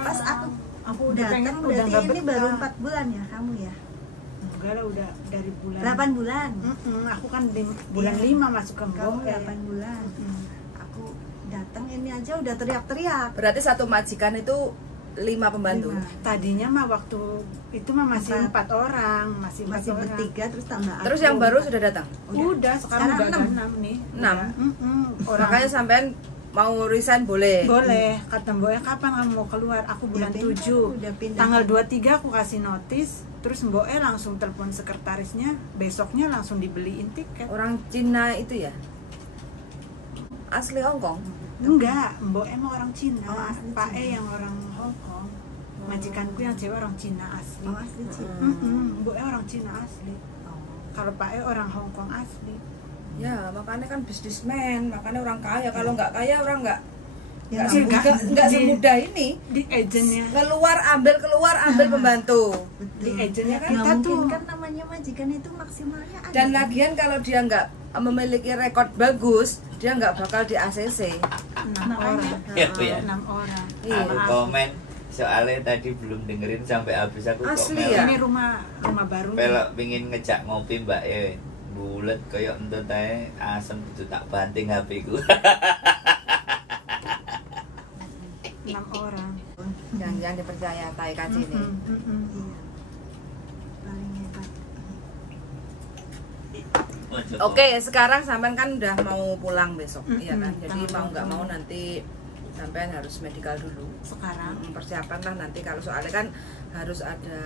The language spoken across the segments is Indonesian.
Pas aku datang udah berarti ini baru 4 bulan ya kamu ya? Enggak lah, udah dari bulan 8 bulan. Aku kan bulan 5 masuk ke Kamu 8 bulan. Aku datang ini aja udah teriak-teriak. Berarti satu majikan itu 5 pembantu. 5. Tadinya mah waktu itu mah masih 4 orang, masih Masih 4 orang. bertiga terus tambah Terus aku. yang baru sudah datang? Udah, sekarang udah ada 6 nih. 6. Orang Makanya sampean mau resign boleh. boleh. Kata Mboknya kapan kamu mau keluar? Aku bulan Ya, pindah, 7. udah pindah. Tanggal 23 aku kasih notis. Terus Mboknya langsung telepon sekretarisnya, besoknya langsung dibeliin tiket. Orang Cina itu ya? Asli Hong Kong? Enggak, Mbok emang orang Cina. Oh, asli Pak Cina. yang orang Hong Kong. Majikanku yang cewek orang Cina asli. Oh, asli Cina. Mboknya orang Cina asli. Kalau Pak orang Hong Kong asli. Ya, makanya kan bisnismen, makanya orang kaya. Kalau nggak kaya orang nggak Ya, nggak semudah ini. Di agennya, Keluar ambil pembantu. di agennya kan Nggak kita mungkin tuh kan namanya majikan itu maksimalnya ada. Dan lagian kalau dia nggak memiliki rekod bagus, dia nggak bakal di ACC. 6 Makanya. orang. Ya, Bu ya. 6 orang. Iya. Aku komen soalnya tadi belum dengerin sampai habis aku Asli kok ya? Ini rumah baru. pelok pingin ngejak ngopi Mbak e bulet kayak entut ae asem itu tak banting HP ku. 6 orang. Yang dipercaya TKC ini. Paling hebat. Oke, sekarang sampean kan udah mau pulang besok, iya kan? Jadi Tanggal mau nggak 20. mau nanti sampean harus medical dulu. Sekarang Persiapan lah nanti kalau soalnya kan harus ada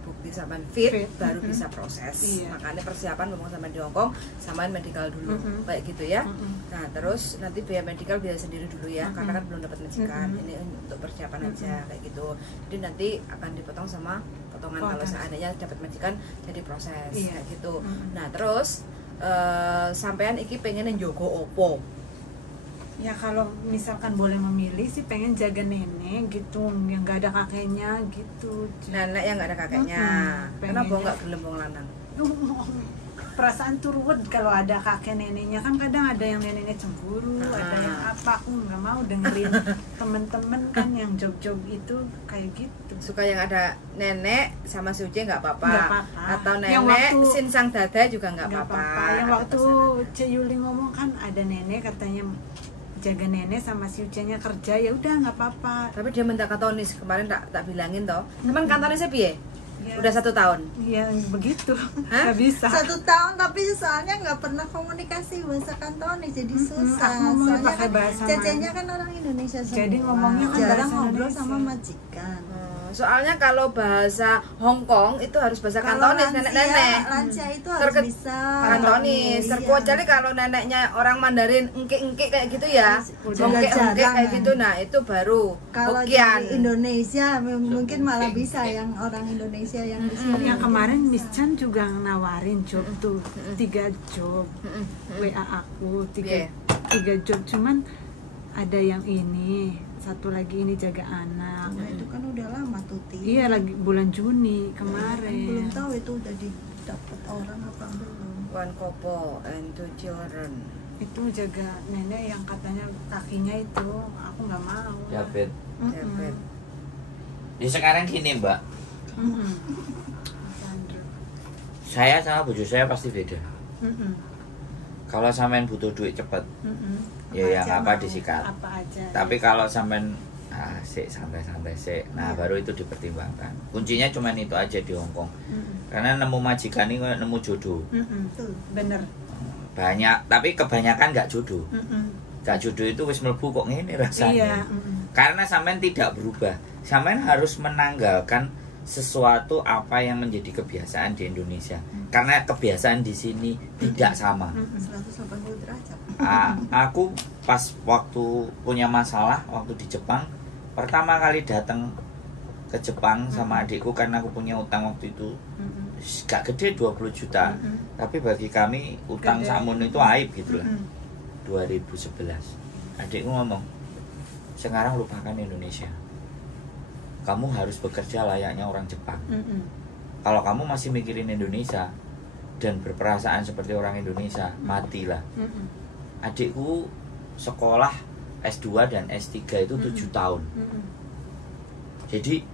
bukti sampean fit, baru bisa proses. Iya. Makanya persiapan ngomong sama di Hongkong, sampean medical dulu, kayak gitu ya. Nah terus nanti biaya medical biaya sendiri dulu ya, karena kan belum dapat majikan. Ini untuk persiapan aja kayak gitu. Jadi nanti akan dipotong sama potongan kalau seandainya dapat majikan jadi proses kayak gitu. Nah terus sampean iki pengen njogo opo? ya kalau misalkan boleh memilih sih pengen jaga nenek gitu yang nggak ada kakeknya gitu. Nenek yang nggak ada kakeknya. Kenapa pengennya. nggak gelem wong lanang? Perasaan turut kalau ada kakek neneknya kan kadang ada yang neneknya cemburu, ada yang apa, aku nggak mau dengerin temen-temen kan yang job-job itu kayak gitu. Suka yang ada nenek sama si Uce nggak apa-apa, Nggak apa-apa. atau Yang nenek waktu- sinsang dada juga nggak Nggak apa-apa. Yang Ada waktu pesanan. Ce Yuli ngomong kan ada nenek katanya jaga nenek sama si Ucenya kerja, ya udah nggak apa-apa. Tapi dia minta kantonis kemarin tak bilangin toh. Teman kantonisnya piye? Ya, Udah 1 tahun. ya begitu. Hah? Nggak bisa. 1 tahun tapi soalnya nggak pernah komunikasi bahasa Kantonis jadi susah. aku mau Soalnya pakai kan bahasa cecenya kan orang Indonesia semua. Jadi ngomongnya kan jarang bahasa ngobrol Indonesia. sama majikan. Soalnya kalau bahasa Hong Kong itu harus bahasa Kalau kantonis nenek-nenek. lansia itu harus bisa Kantonis. Iya. Terkecuali kalau neneknya orang Mandarin engke-engke kayak gitu ya. Udah Engke-engke jarang, kayak kan. gitu. Nah, itu baru Kalau di Hokkien. Indonesia mungkin malah bisa yang orang Indonesia yang di sini. Yang kemarin Miss Chan juga nawarin job tuh 3 job WA aku Iya. 3 job, cuman ada yang ini satu lagi ini jaga anak. Nah, itu kan udah lama tuh Ti. Iya lagi bulan Juni Kan belum kemarin. tahu itu udah didapat orang apa belum. One couple and 2 children. Itu jaga nenek yang katanya kakinya itu aku nggak mau. Diabet. Diabet. Ya sekarang gini Mbak, Sandra. saya sama bojo saya pasti beda. Mm-mm. Kalau sampean butuh duit cepet, Mm-mm. ya yang aja apa mau. disikat. Apa aja. Tapi kalau sampean sik santai-santai sik, nah baru itu dipertimbangkan. Kuncinya cuman itu aja di Hongkong. Karena nemu majikan ini kayak nemu jodoh. Tuh. Bener. Banyak, tapi kebanyakan nggak jodoh. Gak jodoh itu wis mlebu kok ngene rasanya. Iya. Karena sampean tidak berubah. Sampean harus menanggalkan sesuatu apa yang menjadi kebiasaan di Indonesia. Karena kebiasaan di sini tidak sama. 180 derajat. Aku pas waktu punya masalah waktu di Jepang, pertama kali datang ke Jepang sama adikku karena aku punya utang waktu itu gak gede 20 juta. Tapi bagi kami utang Gede. sakmono itu aib gitu lah. 2011 adikku ngomong, sekarang lupakan Indonesia, kamu harus bekerja layaknya orang Jepang. Kalau kamu masih mikirin Indonesia, dan berperasaan seperti orang Indonesia, matilah. Adikku sekolah S2 dan S3 itu 7 tahun. Jadi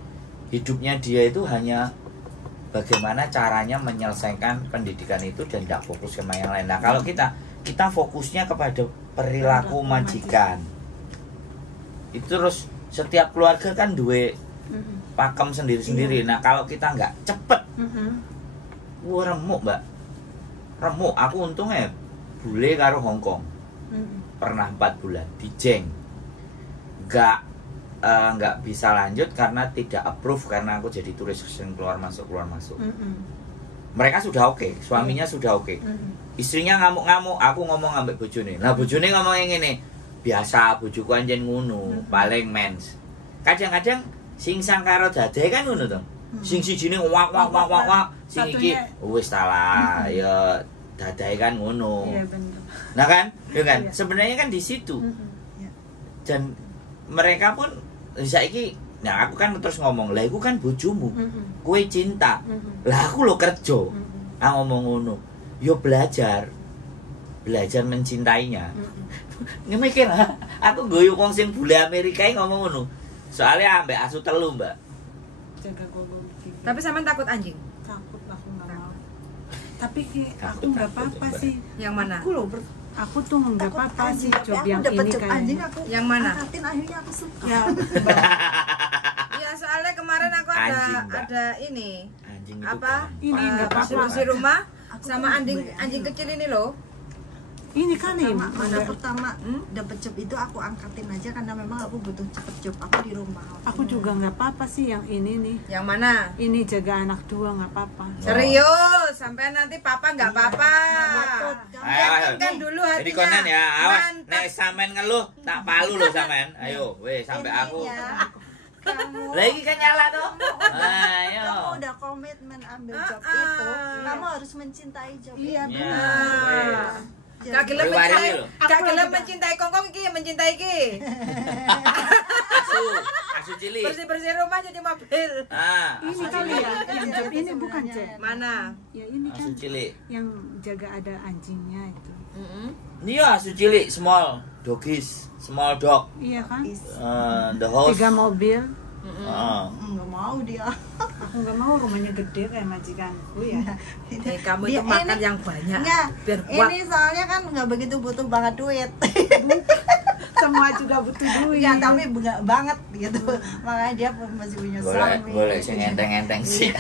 hidupnya dia itu hanya bagaimana caranya menyelesaikan pendidikan itu dan tidak fokus ke yang lain. Nah kalau kita fokusnya kepada perilaku majikan. Itu terus setiap keluarga kan duwe pakem sendiri-sendiri. Nah kalau kita nggak cepet, wah remuk mbak, remuk. Aku untungnya bule karo Hongkong, pernah 4 bulan di Jeng, nggak bisa lanjut karena tidak approve karena aku jadi turis sering keluar masuk. Mereka sudah oke, suaminya sudah oke, istrinya ngamuk-ngamuk. Aku ngomong ambek bojone, nah bojone ngomong yang ini biasa, bojoku anjen ngono, paling mens. Kadang-kadang sing sangkaro dadae kan ngono to. Sing sijine wak, sing iki wis salah ya dadae kan ngono. Iya benar. Nah kan, ya kan? Sebenarnya kan di situ. Dan mereka pun saiki, nah aku kan terus ngomong, lah iku kan bojomu. Kowe cinta. Lah aku lo kerja. Ah ngomong ngono. Yo belajar mencintainya. Ngemikir, aku guyu wong sing bule Amerika ngomong ngono. Soalnya ambek asu telu, Mbak. Jaga gogong. Tapi sampean takut anjing? Takut, aku nggak mau. Tapi aku Takut, nggak apa-apa Mbak. sih. Yang mana? Aku tuh nggak apa-apa sih Tapi job aku yang dapet ini job kayaknya. anjing aku Yang mana? angkatin, akhirnya aku suka. Ya, Ya soalnya kemarin aku Anjing, Mbak. ada ini Anjing itu apa? Ini nggak apa-apa. Bersih rumah Aku sama kan anjing bayangin. anjing kecil ini loh. ini kan nih. Mana pertama dapet job itu aku angkatin aja karena memang aku butuh cepet job aku di rumah. Aku juga nggak apa-apa sih yang ini nih. Yang mana? Ini jaga anak 2 nggak apa-apa. Serius, sampai nanti papa nggak apa-apa. Kan dulu hatinya. Jadi konen ya, awas mantap. nek sampean ngeluh tak palu loh sampean. Ayo, weh sampai aku. Kamu Lagi kan nyala tuh. Ayo. kamu udah komitmen ambil job itu, kamu harus mencintai job Iya, itu. Ya, Nah. weh. Gak gelem Riwari mencintai, lho. gak gelem mencintai kongkong iki yang mencintai iki. Asu cilik. Bersih-bersih rumah cuci mobil. Ah, Ini asu kali cilik. ya, yang job ini bukan cek. Mana? Ya ini Asu kan cilik. yang jaga ada anjingnya itu. Ini ya asu cilik, small doggies, small dog. Iya kan? The house. 3 mobil. Nggak mau dia. Aku nggak mau rumahnya gede kayak majikanku ya. Kamu Dia itu makan ini- yang banyak. Enggak, Biar kuat. ini soalnya kan nggak begitu butuh banget duit. Semua juga butuh duit. Ya tapi enggak banget gitu. Makanya dia masih punya suami. Boleh sing enteng-enteng sih.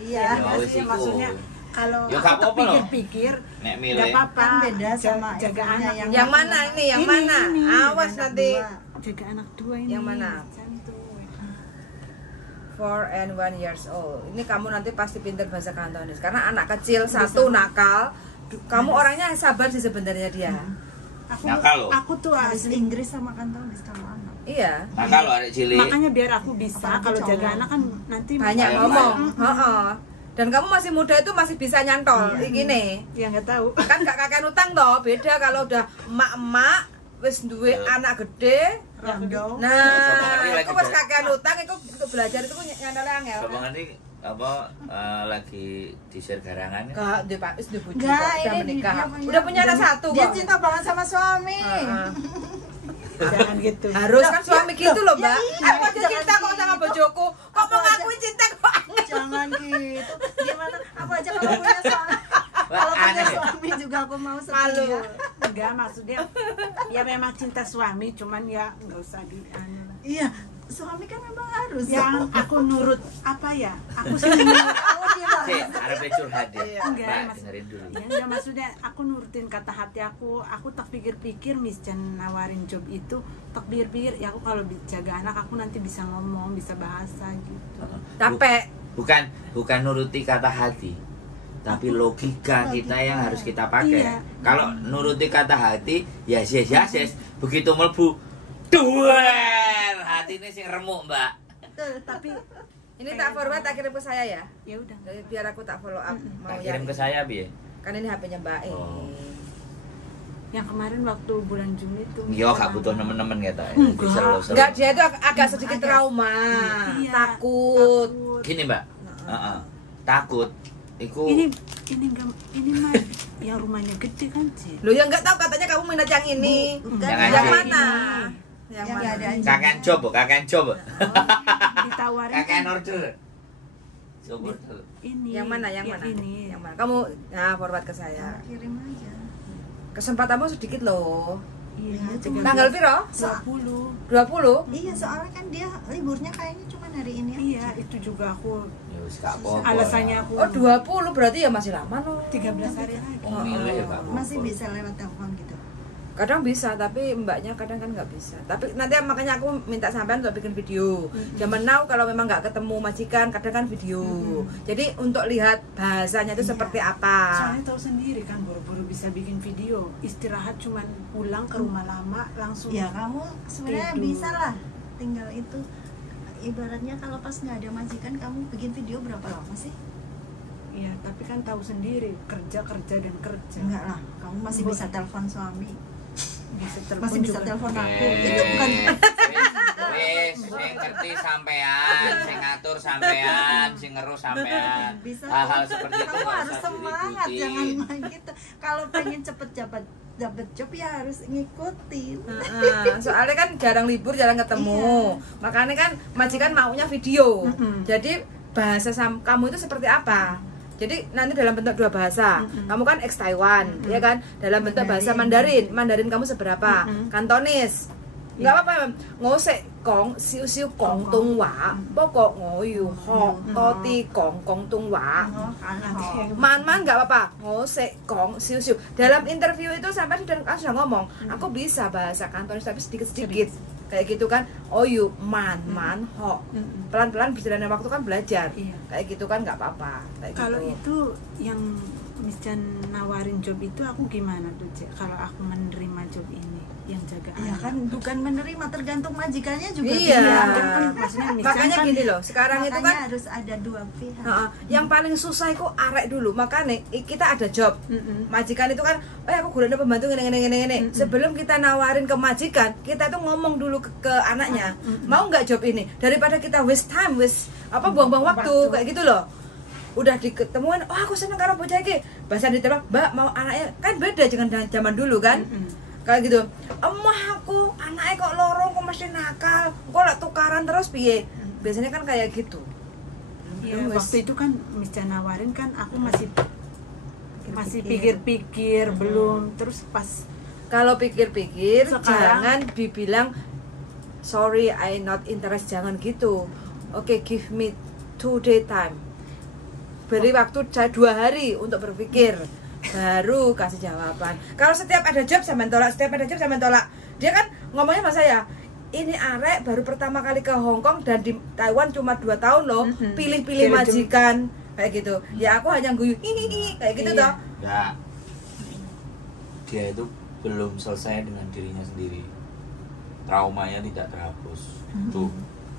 Iya. Ya, wis sih, iku. maksudnya kalau Ya, aku gak apa-apa loh. pikir-pikir Nek nggak milih. apa-apa. Kan beda sama jaga istrinya anak yang- Yang mana ini? Yang Ini, mana? ini. Awas Anak nanti. dua. jaga anak 2 ini. Yang mana? Cantik. 4 and 1 years old. Ini kamu nanti pasti pinter bahasa Kantonis karena anak kecil satu nakal. Kamu orangnya sabar sih sebenarnya dia. Aku Nakal loh. aku tuh Harus Inggris sama Kantonis kalau anak. Iya. Nah kalau arek cilik, makanya biar aku bisa Apalagi kalau cowok. jaga anak kan nanti Banyak Ayo, ngomong. Mbak. Heeh. Dan kamu masih muda itu masih bisa nyantol. Iki nih. ya nggak tahu. Kan gak kakek utang toh, beda kalau udah emak-emak wis duwe anak gede. Randol. Nah, Lagi itu wis dah. kakek utang itu untuk belajar itu nyantolnya angel. Bapak ini apa lagi di garangan ya? Gak, dia Pak, wis duwe bojo Enggak, kok, udah ini menikah. dia Udah punya anak satu Dia kok. cinta banget sama suami. Heeh. Jangan gitu. Harus kan suami gitu loh, ya Mbak. iya, Aku aja jangan cinta kok sama gitu. bojoku. Kok Aku mau aja- ngakuin cinta kok angel. Jangan gitu. Gimana? Aku aja kalau punya suami. Wah, Kalau punya aneh ya? suami juga aku mau Malu. setia. Enggak, maksudnya ya memang cinta suami, cuman ya nggak usah di anu lah. Iya, suami kan memang harus. Yang aku nurut apa ya? Aku sih nurut. Kamu gimana? Cek, arep curhat ya. Enggak, Mbak, Mas. dengerin dulu. Ya enggak, maksudnya aku nurutin kata hati aku. Aku tak pikir-pikir Miss Chan nawarin job itu, tak pikir-pikir ya aku kalau jaga anak aku nanti bisa ngomong, bisa bahasa gitu. Capek. Bukan nuruti kata hati, tapi logika kita yang harus kita pakai. Iya. Kalau nuruti kata hati, ya yes. Begitu mlebu, duel, hati ini sing remuk, Mbak. Tapi Ini tak forward, tak kirim ke saya ya. ya udah. Biar aku tak follow up. Mau Tak kirim yang ke saya, Bi. kan ini HP-nya Mbak E. Oh. Yang kemarin waktu bulan Juni itu. Yo gak butuh nemen-nemen gitu. Enggak. Seru-seru. Enggak, dia itu agak sedikit trauma. Iya, Takut. Gini, Mbak. Takut. Iku Ini ini mah yang rumahnya gede kan sih. Lo ya nggak tahu katanya kamu minat yang ini. Bukan. Jangan Yang sih. mana? Yang mana? ada anjing. Kakek coba, kakek coba. Ditawarin Kakek kan order. Coba dulu. ini. Yang mana? Yang mana? Ini. Yang mana? Kamu forward ke saya. Kirim aja. Kesempatanmu sedikit loh. Iya, Iya, 13, Tanggal piro? 20. 20? Iya, soalnya kan dia liburnya kayaknya cuma hari ini aja. Iya, itu juga aku Ya wis gak apa-apa. alasannya aku Oh 20 berarti ya masih lama loh. 13 hari lagi. Oh, Milih ya, Kak. Masih bisa lewat telepon gitu. Kadang bisa, tapi mbaknya kadang kan nggak bisa. Tapi nanti makanya aku minta sampean untuk bikin video. Zaman now kalau memang nggak ketemu majikan, kadang kan video. Jadi untuk lihat bahasanya itu Iya. seperti apa. Soalnya tahu sendiri kan buru-buru bisa bikin video, istirahat cuman pulang ke rumah lama langsung. Ya kamu sebenarnya Tidur. bisa lah. Tinggal itu ibaratnya kalau pas nggak ada majikan kamu bikin video berapa lama sih? Iya, tapi kan tahu sendiri kerja dan kerja. Enggak lah, kamu masih bisa telepon suami. Bisa telepon Masih bisa juga. telepon aku. Oke. Itu bukan Wis, sing ngerti sampean, sing ngatur sampean, sing ngeru sampean. bisa. Hal-hal seperti itu Kamu nggak harus usah semangat, diributin. jangan main gitu. Kalau pengen cepet dapat job ya harus ngikutin. Soalnya kan jarang libur, jarang ketemu. Makanya kan majikan maunya video. Jadi bahasa kamu itu seperti apa? Jadi nanti dalam bentuk dua bahasa. Kamu kan ex Taiwan, ya kan? Dalam bentuk bahasa Mandarin. Mandarin kamu seberapa? Kantonis. Enggak apa-apa. Ngosek kong siu siu kong tung wa. Pokok ngoyu ho toti kong tung wa. Oh, anak. Man nggak apa-apa. Ngosek kong siu siu. Dalam interview itu sampai sudah ngomong, aku bisa bahasa Kantonis tapi sedikit-sedikit. Kayak gitu kan. Oh you man ho. Pelan-pelan berjalannya waktu kan belajar. Iya. Kayak gitu kan nggak apa-apa. Kayak Kalau gitu. itu yang Miscan nawarin job itu aku gimana tuh, Cek? Kalau aku menerima job ini yang jaga Ya anak. kan bukan menerima, tergantung majikannya juga. Iya. dia. Maksudnya Miscan Makanya kan gini loh, sekarang itu Makanya kan harus ada dua pihak. yang paling susah itu arek dulu. Makanya kita ada job. Majikan itu kan, aku gulana pembantu gini. Sebelum kita nawarin ke majikan, kita tuh ngomong dulu ke anaknya, mau nggak job ini? Daripada kita waste time, buang-buang waktu kayak gitu loh. Udah diketemuan, oh aku seneng karo bocah iki. Bahasa diterima, Mbak mau anaknya kan beda dengan zaman dulu kan. Kayak gitu. Emah aku anaknya kok lorong, kok mesti nakal. Kok lek tukaran terus piye? Biasanya kan kayak gitu. Iya, waktu itu kan Miscan nawarin kan aku masih pikir-pikir belum, terus pas Kalau pikir-pikir Sekarang- jangan dibilang sorry I not interest, jangan gitu. Oke, give me 2 day time. Beri waktu saya 2 hari untuk berpikir, baru kasih jawaban. Kalau setiap ada job saya mentolak, dia kan ngomongnya sama saya, ini arek baru pertama kali ke Hong Kong dan di Taiwan cuma 2 tahun loh, pilih-pilih majikan kayak gitu. Ya aku hanya guyu hihihi kayak gitu Iya. toh. Ya, dia itu belum selesai dengan dirinya sendiri. Traumanya tidak terhapus. Tuh.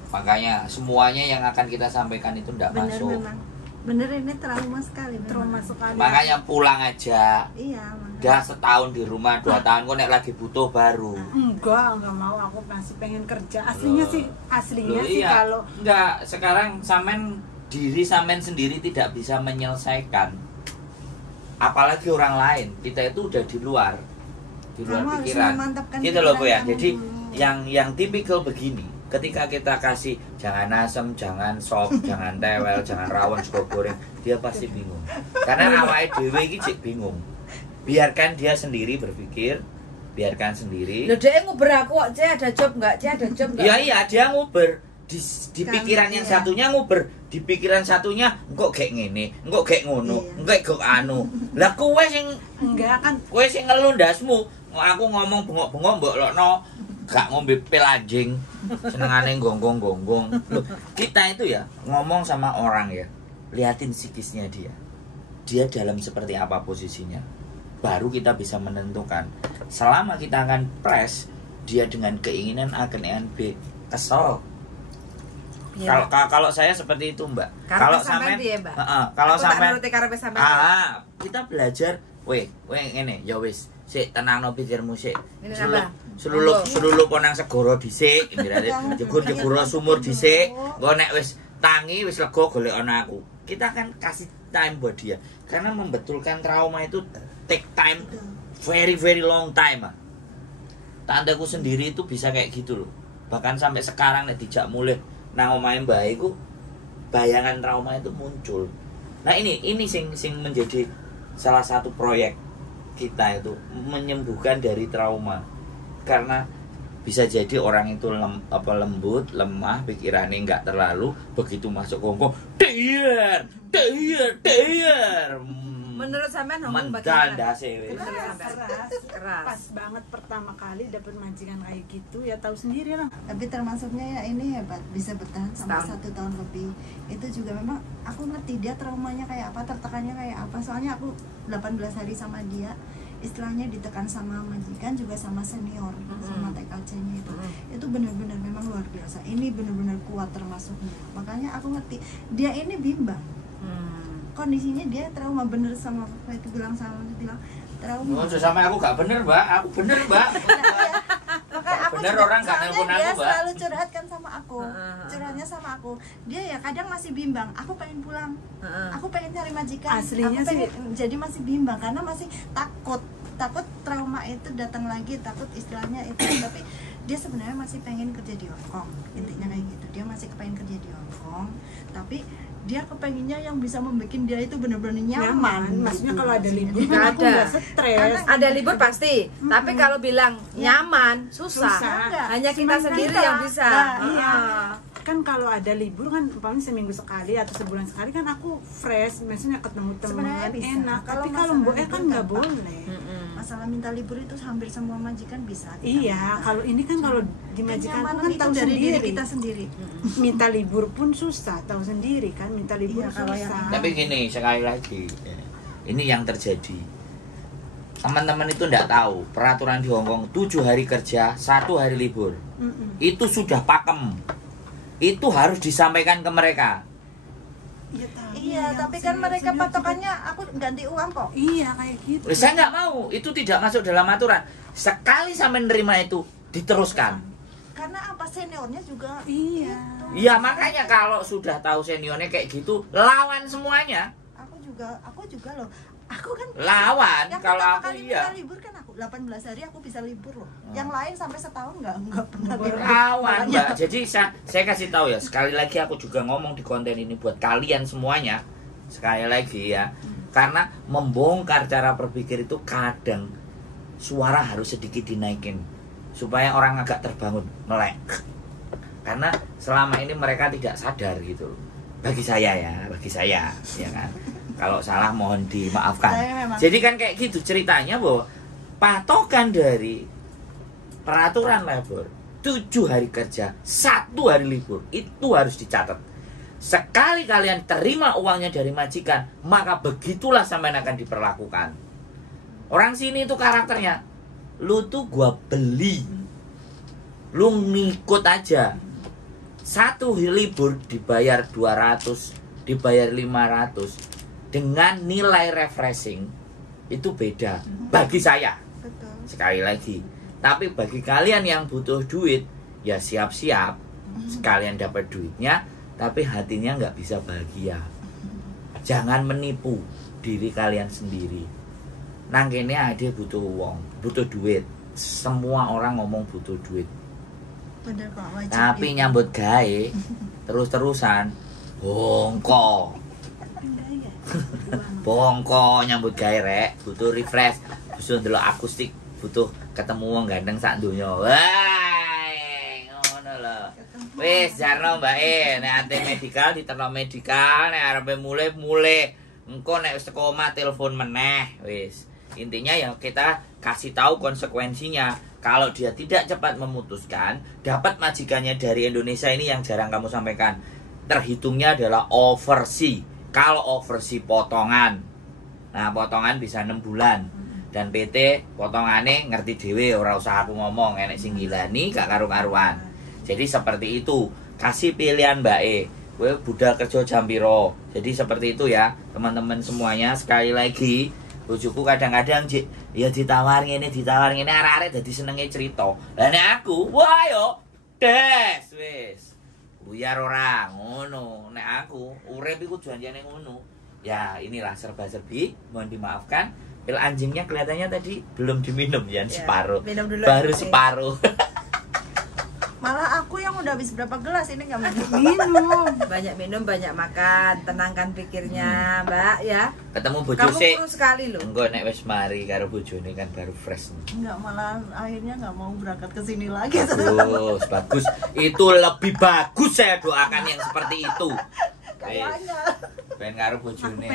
Makanya semuanya yang akan kita sampaikan itu tidak Bener masuk. memang. Bener ini trauma sekali. memang. trauma sekali. Makanya pulang aja. Iya, makanya. Udah setahun di rumah, 2 tahun kok nek lagi butuh baru. Enggak mau, aku masih pengen kerja. Aslinya Loh. sih, aslinya Loh, sih iya. kalau Enggak, sekarang samen diri samen sendiri tidak bisa menyelesaikan. Apalagi orang lain. Kita itu udah di luar Kamu harus pikiran. memantapkan Gitu loh Bu ya. pikiran kamu Jadi dulu. yang tipikal begini. Ketika kita kasih jangan asem, jangan sop, jangan tewel, jangan rawon, sego goreng, dia pasti bingung. Karena awake dhewe iki cek bingung. Biarkan dia sendiri berpikir, biarkan sendiri. Loh dia nguber aku kok, Cek ada job enggak? Iya iya, dia nguber di Kan, pikiran yang iya. satunya nguber, di pikiran satunya engkok kayak ngene, engkok kayak ngono, Iya. engkok kayak anu. Lah kowe sing enggak kan ngeluh ndasmu, aku ngomong bengok-bengok mbok lokno gak ngombe pil anjing. Senengane gonggong-gonggong. Loh, kita itu ya ngomong sama orang ya, liatin psikisnya dia. Dia dalam seperti apa posisinya. Baru kita bisa menentukan. Selama kita akan press dia dengan keinginan A, keinginan B, kesel. Iya. Kalau saya seperti itu, Mbak. Karepe Kalau sampean sampean piye, Mbak? kalau Aku tak sampean nuruti karepe sampean. kita belajar, weh ngene, ya wis, sik tenangno pikirmu sik. Ini Selulup nambah. selulup nang segara dhisik, jegur-jegur sumur dhisik. Engko nek wis tangi wis lega golek ana aku. Kita akan kasih time buat dia. Karena membetulkan trauma itu take time, very very long time. Tanteku sendiri itu bisa kayak gitu loh. Bahkan sampai sekarang nek dijak mulih nang omahe mbah iku bayangan trauma itu muncul. Nah ini sing menjadi salah satu proyek kita itu menyembuhkan dari trauma. Karena bisa jadi orang itu lembut, lemah, pikirannya nggak terlalu, begitu masuk kongko, der. Menurut sampean ngomong mental bagaimana? dase. Keras. Pas banget pertama kali dapat majikan kayak gitu, ya tahu sendiri lah. Tapi termasuknya ya ini hebat, bisa bertahan sampai Setahun. 1 tahun lebih. Itu juga memang aku ngerti dia traumanya kayak apa, tertekannya kayak apa. Soalnya aku 18 hari sama dia, istilahnya ditekan sama majikan juga sama senior, sama TKC-nya itu benar-benar memang luar biasa. Ini benar-benar kuat termasuknya. Makanya aku ngerti dia ini bimbang. Kondisinya dia trauma bener sama apa itu bilang trauma. Oh, sampai aku gak bener, Mbak. Aku bener, Mbak. Makanya aku bener juga, orang gak soalnya nelpon dia aku, Mbak. selalu curhat kan sama aku. Curhatnya sama aku. Dia ya kadang masih bimbang. Aku pengen pulang. Aku pengen cari majikan. Aslinya aku pengen, jadi masih bimbang karena masih takut trauma itu datang lagi, takut istilahnya itu. Tapi dia sebenarnya masih pengen kerja di Hong Kong. Intinya kayak gitu. Dia masih pengen kerja di Hong Kong, tapi dia kepenginnya yang bisa membuat dia itu benar-benar nyaman. Maksudnya kalau ada Maksudnya libur dia- kan aku Ada. nggak stres. Ada libur pasti, tapi kalau bilang nyaman susah. Susah. Hanya kita Cuman sendiri kita. yang bisa. Nah, Iya. Kan kalau ada libur kan umpamanya seminggu sekali atau sebulan sekali kan aku fresh, maksudnya ketemu Sebenarnya teman bisa. enak. Kalau Tapi kalau masalah mboknya libur kan nggak gampang. boleh. Masalah minta libur itu hampir semua majikan bisa. kita Iya, minta. kalau ini kan kalau di majikan Kenyamanan kan itu tahu dari diri sendiri. kita sendiri. Minta libur pun susah, tahu sendiri kan minta libur Iya, kalau yang susah. Tapi gini, sekali lagi, ini yang terjadi. Teman-teman itu enggak tahu peraturan di Hongkong 7 hari kerja, 1 hari libur. Itu sudah pakem. Itu harus disampaikan ke mereka. Iya, tahu. Iya, Yang tapi kan mereka senior-senior patokannya aku ganti uang kok. juga- Iya, kayak gitu. Saya nggak mau, itu tidak masuk dalam aturan. Sekali sampai nerima itu, diteruskan. Karena apa seniornya juga. Iya. Iya, makanya kalau sudah tahu seniornya kayak gitu, lawan semuanya. Aku juga loh. Aku kan Lawan, yang kalau pertama aku kali iya. minta libur kan aku 18 hari aku bisa libur loh. Yang lain sampai setahun nggak pernah libur. Lawan, Makanya- Mbak. Jadi saya kasih tahu ya, sekali lagi aku juga ngomong di konten ini buat kalian semuanya. Sekali lagi ya. Karena membongkar cara berpikir itu kadang suara harus sedikit dinaikin supaya orang agak terbangun, melek. Karena selama ini mereka tidak sadar gitu. Bagi saya ya kan. Kalau salah mohon dimaafkan. Saya memang- Jadi kan kayak gitu ceritanya bahwa patokan dari peraturan labor 7 hari kerja, 1 hari libur itu harus dicatat. Sekali kalian terima uangnya dari majikan, maka begitulah sampean akan diperlakukan. Orang sini itu karakternya, lu tuh gua beli, lu ngikut aja. 1 libur dibayar 200, dibayar 500 dengan nilai refreshing itu beda bagi saya. Betul. Sekali lagi, tapi bagi kalian yang butuh duit, ya siap-siap sekalian dapat duitnya, tapi hatinya nggak bisa bahagia. Jangan menipu diri kalian sendiri. Nang kene ade butuh uang, butuh duit. Semua orang ngomong butuh duit. Bener kok wajib. Tapi itu. nyambut gawe terus-terusan bongko. Enggak ya. Bongko nyambut gawe rek, butuh refresh, butuh ndelok akustik, butuh ketemu wong ganteng sak donya. Wah, ngono lho. Wis jarno Mbak nek ate medikal diterno medikal, nek arepe mulai. Engko nek wis teko omah telepon meneh, wis. Intinya ya kita kasih tahu konsekuensinya. Kalau dia tidak cepat memutuskan, dapat majikannya dari Indonesia ini yang jarang kamu sampaikan. Terhitungnya adalah overseas. Kalau overseas potongan. Nah, potongan bisa 6 bulan. Dan PT potongannya ngerti dhewe, ora usah aku ngomong, enek sing ngilani gak karu-karuan. Jadi seperti itu. Kasih pilihan Mbak E. Kowe budal kerja jam piro. Jadi seperti itu ya, teman-teman semuanya. Sekali lagi, bojoku kadang-kadang ya ditawar ngene arek-arek dadi senenge cerita. Lah nek aku, wah yo des wis. Buyar ora ngono. Nek aku urip iku janjane ngono. Ya inilah serba-serbi, mohon dimaafkan. Pil anjingnya kelihatannya tadi belum diminum ya, separuh. Minum dulu. Baru separuh. Malah aku yang udah habis berapa gelas ini nggak minum. Minum. Banyak minum, banyak makan, tenangkan pikirnya, Mbak ya. Ketemu bojo Kamu sik. kurus sekali loh. Engko nek wis mari karo bojone kan baru fresh nih. Nggak, malah akhirnya nggak mau berangkat ke sini lagi. Bagus, bagus. Itu lebih bagus, saya doakan yang seperti itu. Kayaknya. Pengen karo Aku bojone.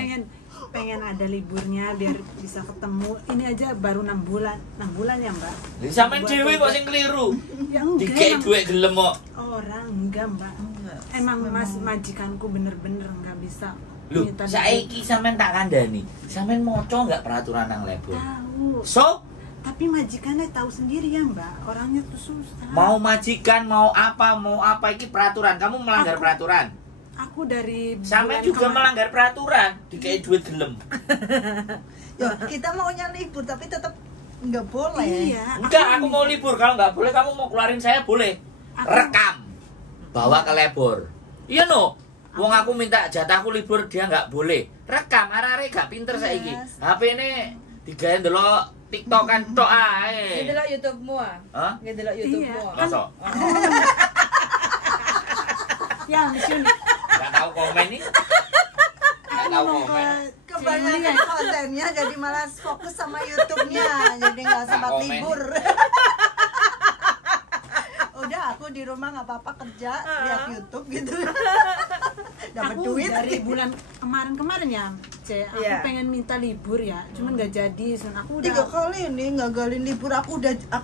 pengen ada liburnya biar bisa ketemu. Ini aja baru 6 bulan. 6 bulan ya, Mbak? Lha sampean dhewe kok sing keliru. Ya enggak. Dikek emang- duit gelem kok. Orang enggak, Mbak. Enggak. Emang mas Memang. majikanku bener-bener nggak bisa. Lho, minta saiki sampean tak kandhani. Sampean maca enggak peraturan nang lebur? tahu. So, Tapi majikannya tahu sendiri ya, Mbak. Orangnya tuh susah. mau majikan, mau apa iki peraturan. Kamu melanggar Aku- peraturan. Aku dari Sampean bulan juga kemarin- melanggar peraturan, dikei duit gelem. Yo, kita maunya libur tapi tetap nggak boleh. Iya. Enggak, aku mau libur. Kalau nggak boleh, kamu mau keluarin saya boleh. Aku- Rekam, bawa ke lebur. Iya no. Wong aku minta jatahku libur, dia nggak boleh. Rekam, arek-arek gak pinter saiki. Yes. HP ini digawe ndelok TikTok kan tok ae. Ngedelok YouTube-mu ah. Hah? Ngedelok YouTube-mu. Iya. Masa? Ya, mungkin Nggak tahu komen nih. Nggak tahu mau komen. Kebanyakan kontennya jadi malah fokus sama YouTube-nya, jadi nggak sempat Komen. libur. Udah aku di rumah nggak apa-apa kerja, lihat YouTube gitu. Dapat aku duit. dari bulan kemarin ya, aku Iya. pengen minta libur ya, cuman nggak jadi. Sun aku udah 3 kali ini ngagalin libur. Aku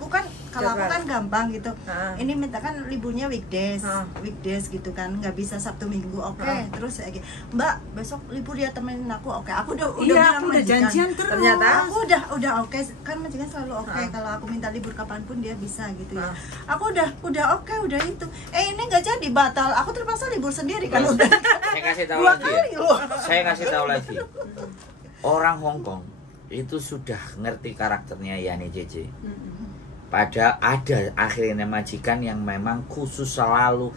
kan kalau aku Coba. kan gampang gitu. Heeh. Ini minta kan liburnya weekdays, Heeh. weekdays gitu kan, nggak bisa Sabtu Minggu. Oke, Heeh. terus saya gitu, Mbak besok libur ya temenin aku. Oke, aku udah iya, bilang aku udah majikan. janjian terus. Ternyata? Aku udah oke, kan majikan selalu oke. Heeh. Kalau aku minta libur kapanpun dia bisa gitu ya. Heeh. Aku udah oke, udah itu. Ini nggak jadi, batal. Aku terpaksa libur sendiri kan udah. Saya kasih tahu 2 lagi. kali Ya. loh. Saya kasih tahu lagi. Orang Hong Kong itu sudah ngerti karakternya Yani JJ. Pada ada akhirnya majikan yang memang khusus selalu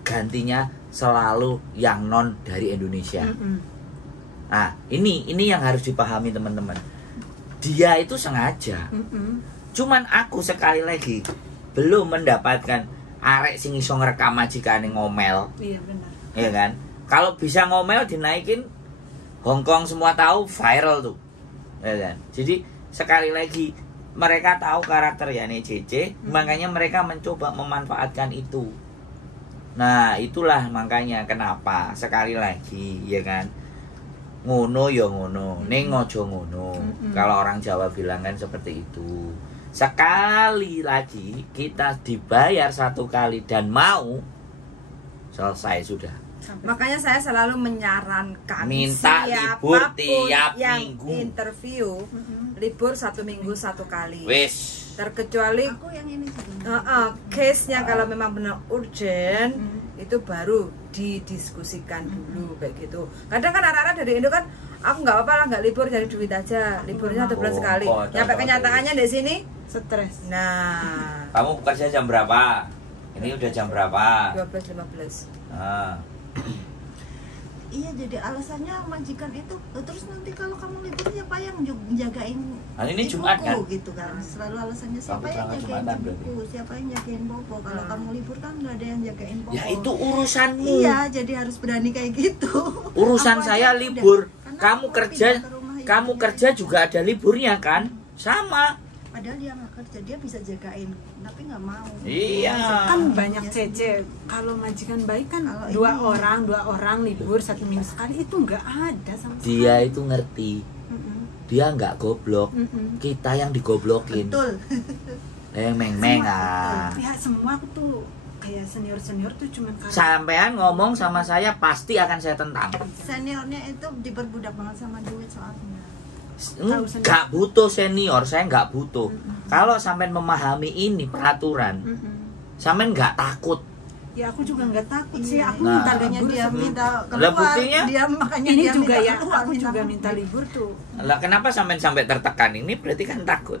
gantinya selalu yang non dari Indonesia. Nah, ini yang harus dipahami teman-teman. Dia itu sengaja. Cuman aku sekali lagi belum mendapatkan arek sing iso ngerekam majikane ngomel, Iya benar. ya kan? Kalau bisa ngomel dinaikin Hong Kong semua tahu viral tuh. Ya kan? Jadi sekali lagi mereka tahu karakter Yani JJ, makanya mereka mencoba memanfaatkan itu. Nah, itulah makanya kenapa sekali lagi ya kan. Ngono ya ngono, ning ojo ngono. Kalau orang Jawa bilang kan seperti itu. Sekali lagi kita dibayar 1 kali dan mau selesai sudah. Makanya saya selalu menyarankan Minta libur siapapun tiap yang minggu. interview libur 1 minggu 1 kali. Wis. Terkecuali Aku yang ini sih. case-nya kalau memang benar urgent itu baru didiskusikan dulu kayak gitu. Kadang kan anak-anak dari Indo kan aku nggak apa-apa lah nggak libur cari duit aja, liburnya 1 bulan sekali. Oh, Nyampe kenyataannya di sini, Stres. nah Kamu bekerja jam berapa? Ini udah jam berapa? 12-15. Nah, Iya, jadi alasannya majikan itu terus nanti kalau kamu libur siapa yang jagain Nah, ini ibuku Jumat kan? gitu kan. Selalu alasannya siapa Kamu yang berangkat jagain Jumatan ibuku, siapa yang jagain Bobo. Kalau kamu libur kan nggak ada yang jagain Bobo. ya itu urusanmu. Iya, jadi harus berani kayak gitu. Urusan Aku saya aja libur. udah. Karena Kamu aku kerja, pindah ke rumah kamu ibunya. kerja juga ada liburnya kan? Sama. Padahal dia nggak kerja, dia bisa jagain, tapi nggak mau. Iya. Kan banyak Ya, cece. Kalau majikan baik kan Kalau dua ini- orang libur 1 minggu sekali itu nggak ada sama sekali. Dia itu ngerti. Dia nggak goblok. Kita yang digoblokin. Betul. Meng-meng ah. Ya semua aku tuh kayak senior tuh cuman karena Sampean ngomong sama saya pasti akan saya tentang. Seniornya itu diperbudak banget sama duit soalnya. Nggak butuh senior, saya nggak butuh. Kalau sampean memahami ini peraturan, sampean nggak takut. ya aku juga nggak takut sih. Iya. Aku Nah. minta Makanya libur dia sama- minta Lah, keluar. buktinya? Dia makanya ini dia juga minta ya keluar, aku juga keluar. minta libur tuh. Lah kenapa sampean sampai tertekan ini berarti kan takut.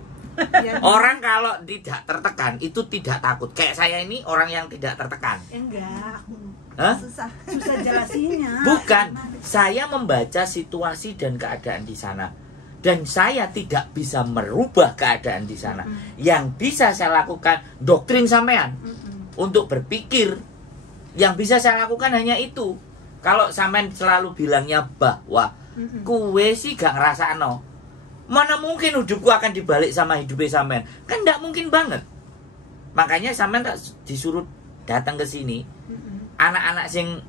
Ya, Orang kalau tidak tertekan itu tidak takut. Kayak saya ini orang yang tidak tertekan. enggak. Hah? Susah. Susah jelasinnya. Bukan, saya membaca situasi dan keadaan di sana. Dan saya tidak bisa merubah keadaan di sana. Yang bisa saya lakukan doktrin sampean untuk berpikir. Yang bisa saya lakukan hanya itu. Kalau sampean selalu bilangnya bahwa kue sih gak ngerasakno, mana mungkin hidupku akan dibalik sama hidupnya sampean? Kan gak mungkin banget. Makanya sampean tak disuruh datang ke sini. Anak-anak sing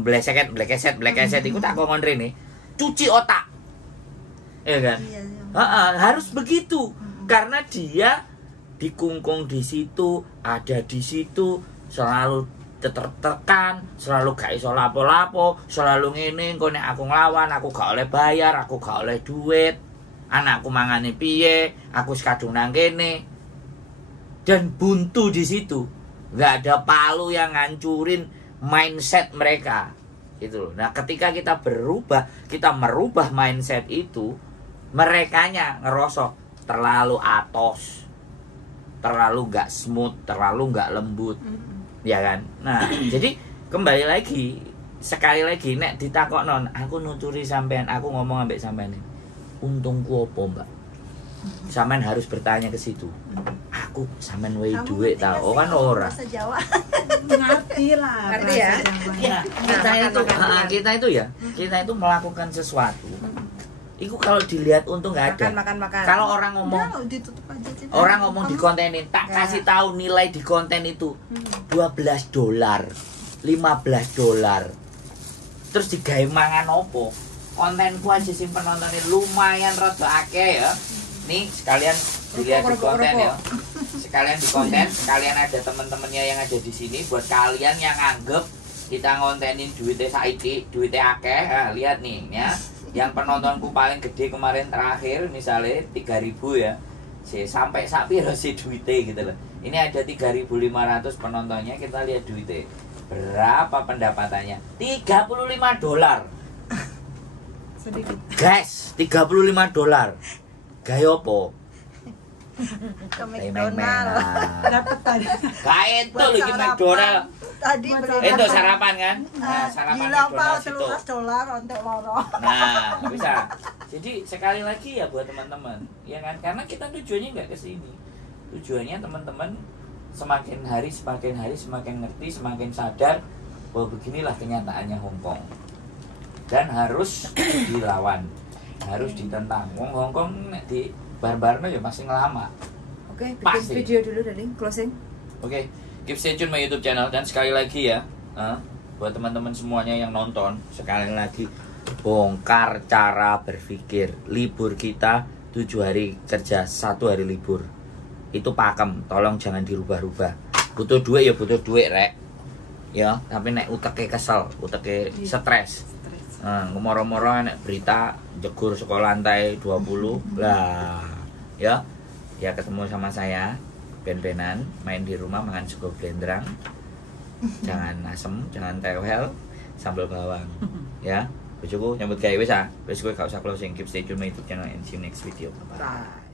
blekeset itu tak ngomong rene, cuci otak. Ya kan? Iya, iya. Harus begitu. Karena dia dikungkung di situ, ada di situ, selalu tertekan, selalu gak iso lapo-lapo, selalu ngene, engko nek aku nglawan, aku gak oleh bayar, aku gak oleh duit. Anakku mangane piye, aku sekadung nang kene. Dan buntu di situ. Gak ada palu yang ngancurin mindset mereka. Gitu loh. Nah, ketika kita merubah mindset itu, merekanya ngerosok terlalu atos, terlalu gak smooth, terlalu gak lembut. Ya kan? Nah, jadi kembali lagi, sekali lagi nek ditakokno, aku nuturi sampean, aku ngomong ambek sampean. Untungku apa, Mbak? Sampean harus bertanya ke situ. Aku sampean wae Kamu duit ngerti ta? gak Oh sih kan ngomong ora. bahasa Jawa? Ngerti lah. Ngerti ya? bahasa Jawa. Ya, kita itu melakukan sesuatu. Itu kalau dilihat untung nggak ada. Makan. Kalau orang ngomong, Udah, ditutup aja Cid. orang ngomong di Kamu- kontenin, tak kasih tahu nilai di konten itu $12, $15. Terus digawe mangan opo? Kontenku aja sing penontonnya lumayan rada akeh ya. Nih sekalian dilihat di konten ya. Sekalian di konten, sekalian ada teman-temannya yang ada di sini buat kalian yang anggap kita ngontenin duitnya saiki, duitnya akeh. Nah, lihat nih ya. Yang penontonku paling gede kemarin terakhir misalnya 3.000 ya. Sampai sapi sih duitnya gitu loh. Ini ada 3.500 penontonnya, kita lihat duitnya. Berapa pendapatannya? $35. Sedikit. Guys, $35. Gaya apa? Ke McDonald. Dapat tadi. Gaya itu Buat lagi sarapan. McDonald. Tadi Buat beli Itu sarapan kan? Nah, sarapan gila pak, McDonald's itu. $13 untuk loro. Nah, bisa. Jadi sekali lagi ya buat teman-teman, ya kan? Karena kita tujuannya nggak ke sini. Tujuannya teman-teman semakin hari semakin ngerti, semakin sadar bahwa beginilah kenyataannya Hong Kong. Dan harus dilawan, harus ditentang. Hong Kong nek di barbarno ya masih ngelama. Oke, bikin Pasti. video dulu dari closing. Oke, keep stay tune my YouTube channel. Dan sekali lagi ya, buat teman-teman semuanya yang nonton, sekali lagi bongkar cara berpikir. Libur kita 7 hari kerja, 1 hari libur. Itu pakem, tolong jangan dirubah-rubah. Butuh duit ya butuh duit rek. Ya, tapi nek uteke kesel, uteke stres. Moro-moro nek berita jegur sekolah lantai 20 lah. Ya ketemu sama saya. Ben-benan main di rumah makan sego blendrang, jangan asem, jangan tewel, sambal bawang, ya. Bojoku nyambut gawe wis ah, wis kowe gak usah closing, keep stay tune my YouTube channel and see you next video. Bye.